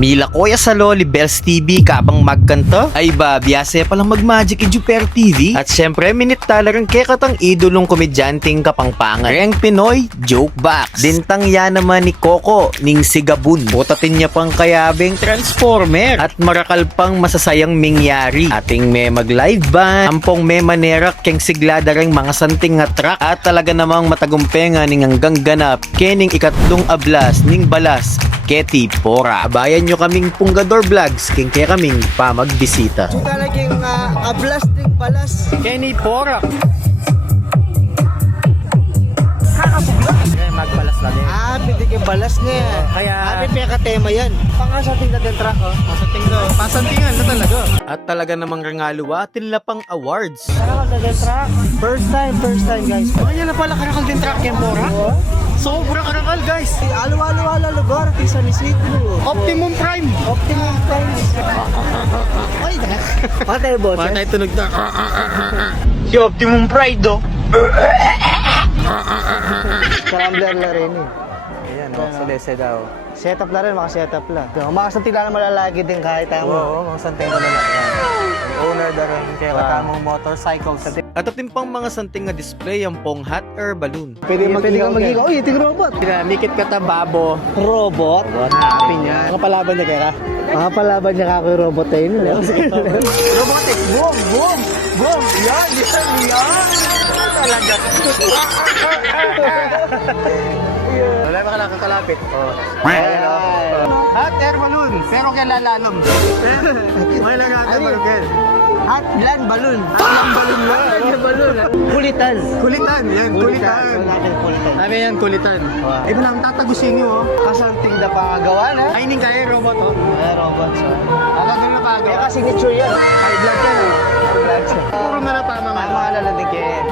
Mila Koya sa Loli Bells TV kabang magkanto ay ba biyase palang magmagic Juper TV at syempre minute talarang kekatang idolong komedyanteng kapangpangan Reng Pinoy Joke Box dintang yan naman ni Coco ning sigabun putatin niya pang kayabeng transformer at marakal pang masasayang mingyari ating may mag live band ampong may manerak keng sigladarang mga santing nga track at talaga namang matagumpenga ning hanggang ganap kening ikatlong ablas ning balas Keti Pora. Abayan nyo kaming Punggador Vlogs king kaya kaming pamagbisita. Talagang ablas ding balas. Kenny Pora. Magbalas na din. Pwede kang balas niya. Kaya Peka tema yan. Pangasating na din track, oh. Pasanting na. Pasantingan na talaga. at talaga namang rangaluwatin la pang awards. Karakal na din track. First time guys. Kanya na pala karakal din track yung Pora. Sobrang karakal guys. Alo-alo lugar. Kisa ni Sweet Blue. Optimum Prime. Optimum Price. Ay, patay boss. Patay tunog na. Si Optimum Pride, oh. Scrambler na rin eh. Ayan o, salese daw. Setup na rin, maka-setup lang. Makasanti lang na malalagi din kahit tamo. Oo, mga santing mo na lang. Owner da rin kaya katamong motorcycles. At atimpang mga santing nga display ang pong hot air balloon. Pwede kang mag-igaw. Uy, iting robot. Mikit ka ta babo. Robot? Happy niya. Mga palaban niya kaya ka? Mga palaban niya kako yung robot tayo nila. Robotic. Boom! Boom! Boom! Yan! Talaga. Wala ba ka nakakalapit? Ayan o. Hot air balloon. Pero kaya lalalom. Wala nga hot air balloon. Hot land balloon. Balloon na. Balloon. Kulitan. Kulitan. Yan, kulitan. Kulitan. Sabi yan, kulitan. Ay, ba lang tatagusin nyo, oh. Kasanting na pangagawa na. Ay, hindi kaya robot, oh. Ay, robot. So. Ako din na Kaya pagawa. signature yan. High blood yan, oh. Puro na na tama nga. Mga laladig yan.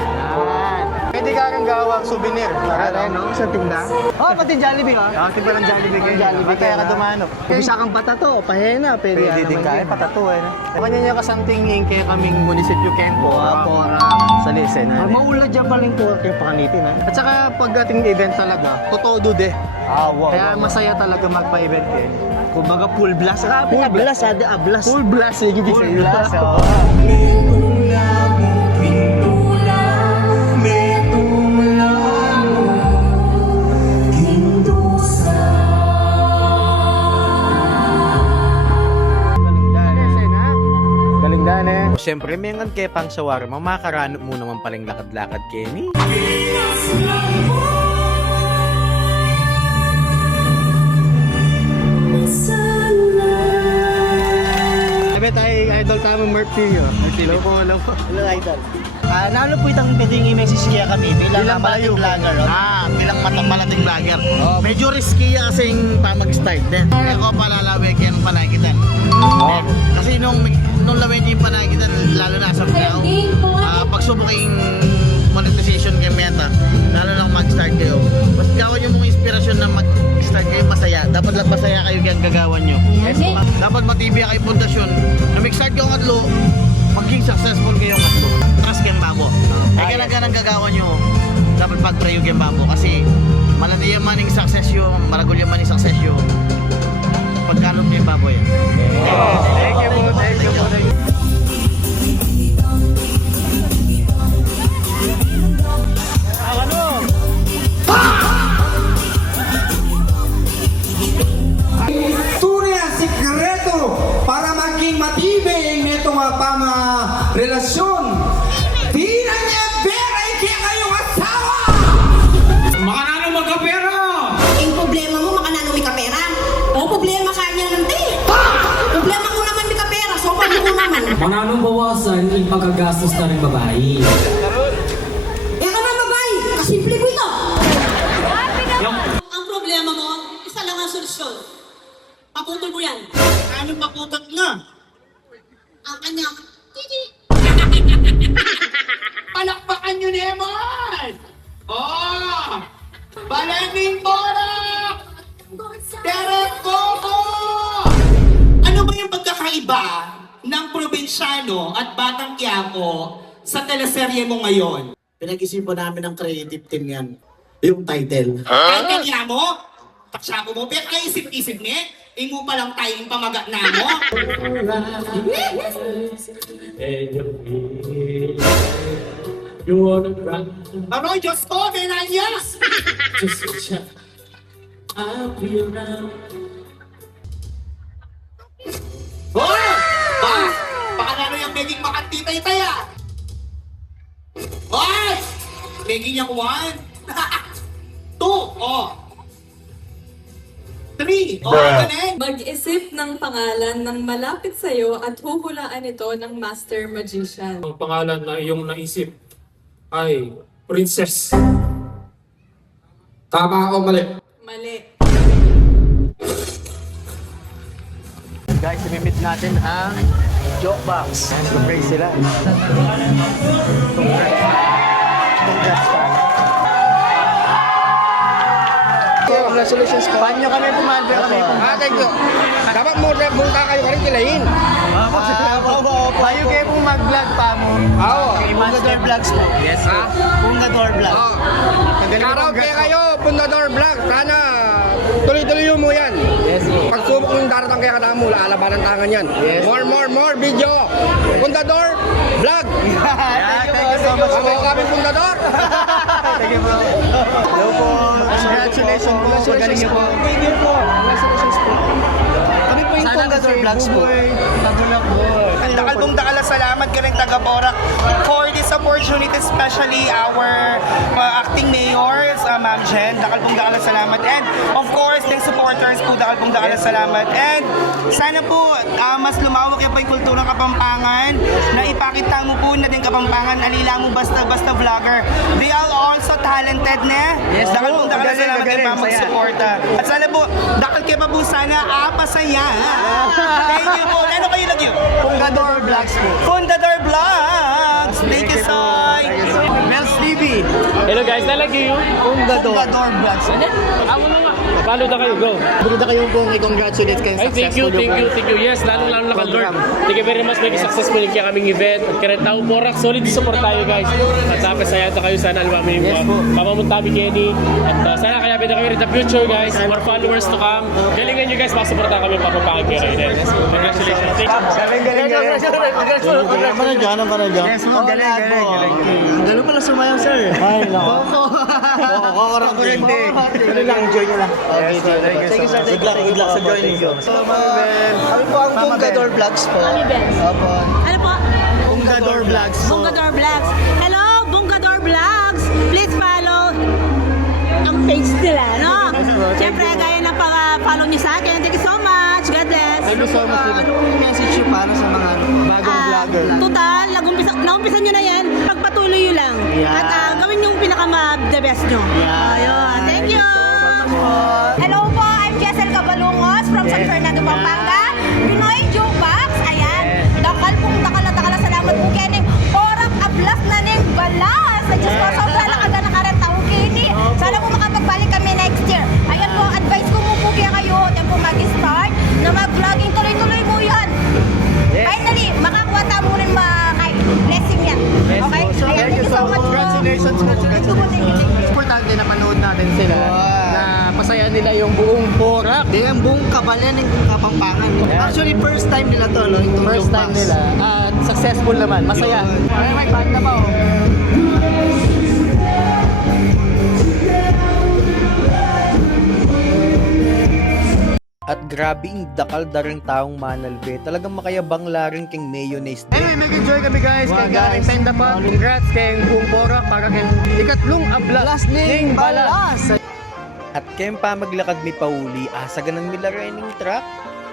Pwede ka kang gawang souvenir. Para, no? Sa tinda. Oh, pati Jollibee ha. Kasi palang Jollibee kayo. Jollibee Kaya ka kayo, dumano. Bisa kang patato, pahena, pwede Pwede din kaya, patatuan. Kanya niya kasanting kaya kaming munisipyo Kenpo. Pora. Sa lisen. Maulad dyan paling po kayo pakanitin ha. At saka pag ating event talaga, totoo dude. Wow. Kaya masaya talaga magpa-event kayo. Kumbaga full blast. Full blast, ablas. Full blast, yung ibig Full sabihin. blast, oh. Galing dan eh. Siyempre, may ngan kaya pang shawarma, makakarano mo naman paling lakad-lakad, Kenny. Sabi tayo, idol tamang Murphy, oh. Hello po. Hello, idol. Nalo po itang pwedeng i-message kaya kami bilang malating vlogger. Bilang malating vlogger. Medyo risky kasing pamag-start din. Kaya ko palalawig yan panagitan. Kasi nung lawig yung panagitan, lalo na sa vlog, pagsubok yung monetization kay Meta, lalo na kung mag-start kayo. Mas gawan yung mga inspirasyon na mag-start kayo masaya. Dapat lang masaya kayo yung gagawan nyo. Dapat matibay kayo pundasyon. Na mag-start kayo ng atlo, maging successful kayo ng atlo. Trust kayong babo. Ay kailangan ang gagawan nyo, dapat pag-pray yung babo. Kasi malati yung maning success yung, maragol yung maning success yung pagkalog yung babo yan. Thank you po. Tunay ang sikreto para maging matibay nito nga pama relasyon. Di na niya pera, kaya kayong asawa! Makanano magkapera! Ang problema mo, makanano may kapera? O problema kanya nanti. Problema ko naman may kapera, so paano ko naman? Mananong bawasan yung pagkagastos na rin babae. Eh ka na babay, kasimple ko ito. Ang problema mo, isa lang ang solusyon. Paputol mo yan. Anong maputot na? Ang kanyang titi. Palakpakan nyo naman! Oh! Balaning borak! Derek Coco! Ano ba yung pagkakaiba ng probinsyano at batang Quiapo sa teleserye mo ngayon? Pinag-isipan namin ng creative team yan. Yung title. Title niya mo? Taksako mo, pero ay isip-isip niya. Imo pa lang tayo yung pamagat na mo. You wanna run? Ano, Diyos ko, Venanyas! Just a chat. I'll be around. Hoy! Baka lalo yung meging makantitay-tay ah! Hoy! Meging yung 1, 2, oh! 3, oh, ganun! Mag-isip ng pangalan ng malapit sa'yo at huhulaan ito ng Master Magician. Ang pangalan na iyong naisip ay Princess. Tama o mali? Mali. Guys, imimit natin ang joke box. And surprise sila. Congrats pa. Congratulations po. Paano kami pumadra kami? Thank you. Dapat mo punta kayo ka rin kilahin. Tayo kayo kung mag-vlog pa mo. Oo. Pungador Vlogs po. Yes po. Pungador Vlogs. Shoutout kayo, Pundador Vlog. Sana tuloy-tuloy mo yan. Yes po. Pagsubok yung daratang kaya kadamo, laalaban ng tangan yan. Yes. More video. Pundador Vlog. Thank you so much po. Ako kami Pundador. Thank you po. Hello po. Congratulations po. Magaling niyo po. Thank you po. Congratulations po. Kami po yung Pungador Vlogs po. Tagulak po. Dakalbong dakala salamat ka rin taga Porac for this opportunity, especially our acting mayors, Ma'am Jen. Dakalbong dakala salamat. And of course, ng supporters po, dakalbong dakala salamat. And sana po mas lumawak yung kulturang Kapampangan na ipakita mo po na din Kapampangan, alila mo basta-basta vlogger. They are also talented na. Yes, Dakalbong dakala magaling, salamat magaling, kayo pa magsuporta. At sana po, dakal kayo pa po sana pasaya. Thank you po. Ano kayo lagi? Pungador Vlogs po. Fundador Vlogs! Thank you, Soy! Mels TV. Hello guys, lalagay yun. Pungador Vlogs. Amo na nga. Follow na kayo, go. Maganda kayong pong i-congratulate kayo Ay, thank you. Yes, lalo na kay Lord. Thank you very much. Maging successful yung kaming event. At kaya tao Porac, solid support tayo guys. At saya ito kayo sana alwamin Yes po. mo. Pamamuntabi Kenny. At sana kaya pinaka kayo in the future guys. More followers to come. Galingan nyo guys, makasuporta kami papapakag kayo rin. Congratulations. Thank you. Galing. Yes po, galing. Galing pala sumayaw, sir. Ay, nako. Kukurente. Ano lang, enjoy nyo lang. Thank you, sir. Good luck sa joining ko. Kami po ang Pungador Vlogs po. Opo. Ano po? Pungador Vlogs po. Bungador Vlogs. Hello, Bungador Vlogs. Please follow ang page nila, no? Siyempre, gaya ng pag-follow niyo sa akin. Thank you so much. God bless. Thank you so much. Anong message nyo para sa mga bagong vlogger? Total, naumpisa nyo na yan. Pagpatuloy nyo lang. Yeah. At gawin yung pinaka-the best nyo. Ayun. Thank you. Hello po, I'm Jessel Cabalungos from San Fernando, Pampanga. Pinoy Joke Box. Ayan. Dakal salamat po kening Porac ablas na ning balas. Sa Diyos ko, sobrang lakaga nakarenta ko kini. Sana po makapagbalik kami next year. Ayan po, advice ko po kaya kayo. Yan po mag-start na mag-vlogging. Tuloy-tuloy mo yan. Finally, makakuha mo rin blessing yan. Okay? Ayan, thank you so much po. Congratulations po. Importante na manood natin sila na pasaya nila yung buong Porac. Yung buong kabalan ng Kapampangan. Actually, first time nila to, no? Itong first time nila. At successful naman. Masaya. May banda pa, oh. At grabe yung dakal darang taong manalbe. Talagang makayabang laring king mayonnaise. Anyway, mag-enjoy kami guys. Kaya galing tenda pa. Congrats kay buong Porac para kay ikatlong ablas ning balas. At kaya pa maglakad mi pauli, asaganan mi larening truck.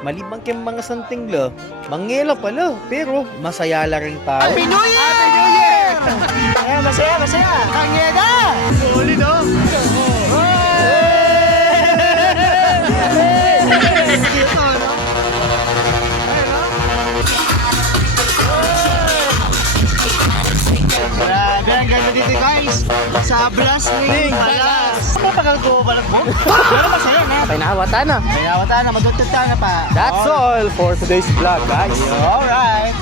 Malibang kay mga santinglo, mangela pala, pero masaya la rin tao. Happy New Year! Happy New Year! Ayan, masaya! Kangeda! Solid, no? Grabe, ang ganda dito guys. Sa Ablas ning balas. Papagal ko balag mo? Pero masaya na. Pinawatan na. Madutugtan na pa. That's all for today's vlog guys. Alright.